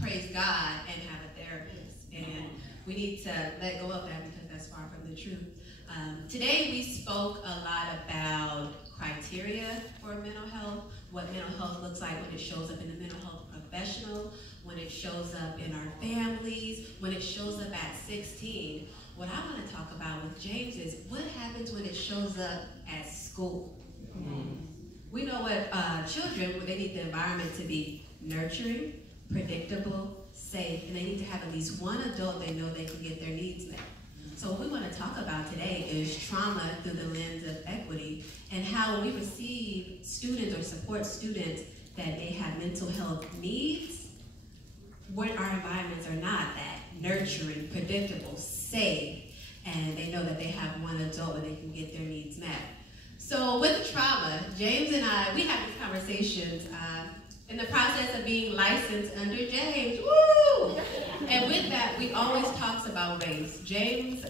praise God and have a therapist. And we need to let go of that because that's far from the truth. Today we spoke a lot about criteria for mental health, what mental health looks like when it shows up in the mental health professional, when it shows up in our families, when it shows up at 16. What I want to talk about with James is what happens when it shows up at school. We know what children, they need the environment to be nurturing, predictable, safe, and they need to have at least one adult they know they can get their needs met. So what we want to talk about today is trauma through the lens of equity and how when we receive students or support students that they have mental health needs, what our environments are not that nurturing, predictable, safe, and they know that they have one adult where they can get their needs met. So with trauma, James and I, we have these conversations in the process of being licensed under James. Woo! And with that, we always talks about race. James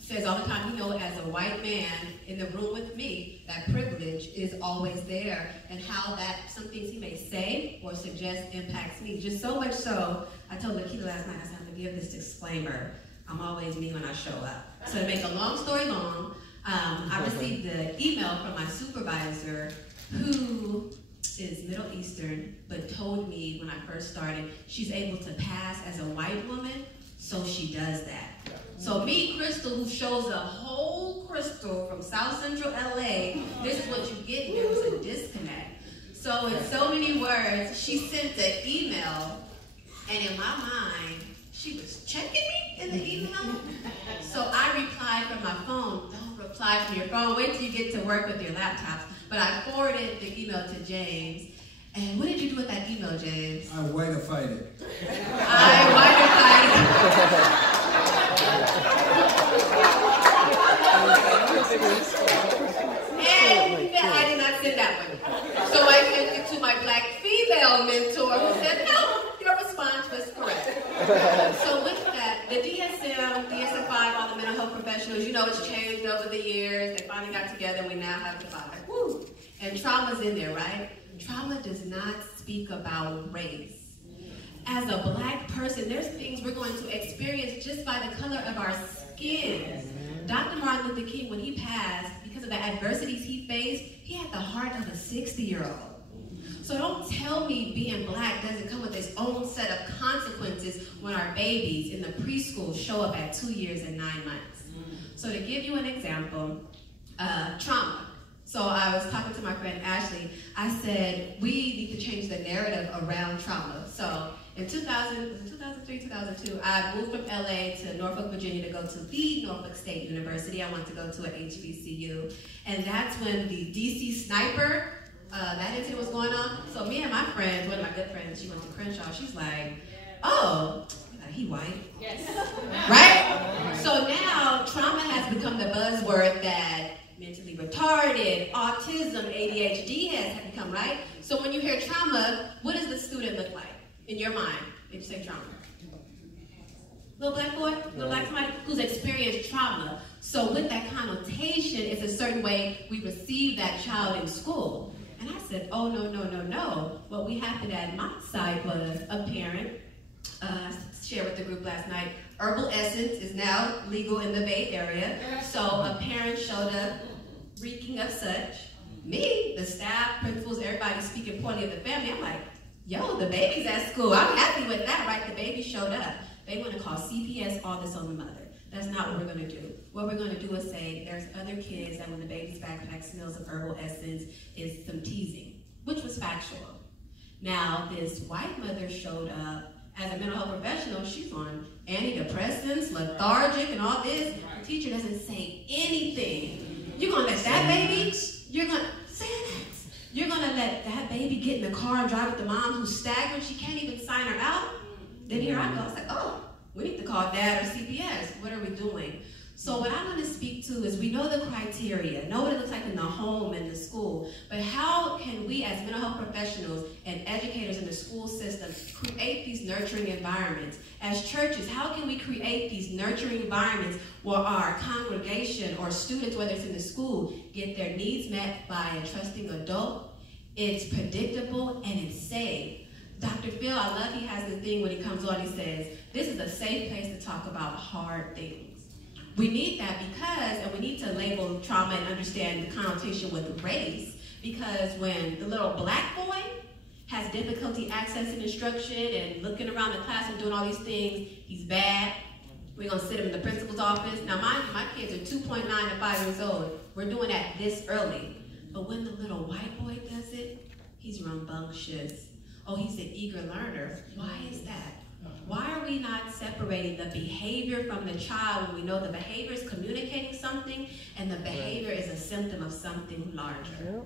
says all the time, as a white man in the room with me, that privilege is always there, and how that some things he may say or suggest impacts me. Just so much so, I told Lakita last night, I said, I'm going to give this disclaimer. I'm always me when I show up. So to make a long story long, I received the email from my supervisor who is Middle Eastern, but told me when I first started, she's able to pass as a white woman, so she does that. So me, Crystal, who shows a whole Crystal from South Central LA, this is what you get, there was a disconnect. So in so many words, she sent the email, and in my mind, she was checking me in the email. So I replied from my phone. Don't reply from your phone. Wait till you get to work with your laptops. But I forwarded the email to James. And what did you do with that email, James? I whiteified it. I whiteified it. And I did not send that one. So I sent it to my black female mentor who said, no, your response was correct. So with that, the DSM-5, all the mental health professionals, it's changed over the years. They finally got together and we now have the 5. Woo! And trauma's in there, right? Trauma does not speak about race. As a black person, there's things we're going to experience just by the color of our skin. Dr. Martin Luther King, when he passed, because of the adversities he faced, he had the heart of a 60-year-old. So don't tell me being black doesn't come with its own set of consequences when our babies in the preschool show up at 2 years and 9 months. So to give you an example, trauma. So I was talking to my friend Ashley. I said, we need to change the narrative around trauma. So in 2003, 2002, I moved from LA to Norfolk, Virginia to go to the Norfolk State University. I wanted to go to an HBCU. And that's when the DC sniper, that incident was going on. So me and my friends, one of my good friends, she went to Crenshaw, she's like, oh, he white. Yes. Right? So now trauma has become the buzzword that mentally retarded, autism, ADHD has become, right? So when you hear trauma, what does the student look like in your mind if you say trauma? Little black boy, little black somebody who's experienced trauma. So with that connotation, it's a certain way we receive that child in school. And I said, oh, no. What we happened at my site was a parent, shared with the group last night, herbal essence is now legal in the Bay Area. So a parent showed up reeking of such. Me, the staff, principals, everybody speaking poorly of the family. I'm like, yo, the baby's at school. I'm happy with that, right? The baby showed up. They want to call CPS, all this on the mother. That's not what we're going to do. What we're going to do is say there's other kids that when the baby's backpack smells of herbal essence is some teasing, which was factual. Now, this white mother showed up as a mental health professional. She's on antidepressants, lethargic, and all this. The teacher doesn't say anything. You're going to let that baby, you're going to say that. You're going to let that baby get in the car and drive with the mom who's staggering. She can't even sign her out. Then here I go. It's like, oh, we need to call dad or CPS. What are we doing? So what I want to speak to is we know the criteria, know what it looks like in the home and the school, but how can we as mental health professionals and educators in the school system create these nurturing environments? As churches, how can we create these nurturing environments where our congregation or students, whether it's in the school, get their needs met by a trusting adult? It's predictable and it's safe. Dr. Phil, I love he has this thing when he comes on, he says, this is a safe place to talk about hard things. We need that because, and we need to label trauma and understand the connotation with race, because when the little black boy has difficulty accessing instruction and looking around the classroom doing all these things, he's bad. We're going to sit him in the principal's office. Now, mind you, my kids are 2.9 and 5 years old. We're doing that this early. But when the little white boy does it, he's rambunctious. Oh, he's an eager learner. Why is that? Why are we not separating the behavior from the child when we know the behavior is communicating something and the behavior is a symptom of something larger?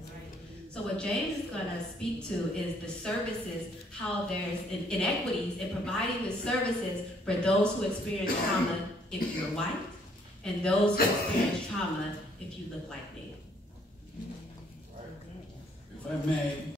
So what James is going to speak to is the services, how there's inequities in providing the services for those who experience trauma if you're white, and those who experience trauma if you look like me. If I may,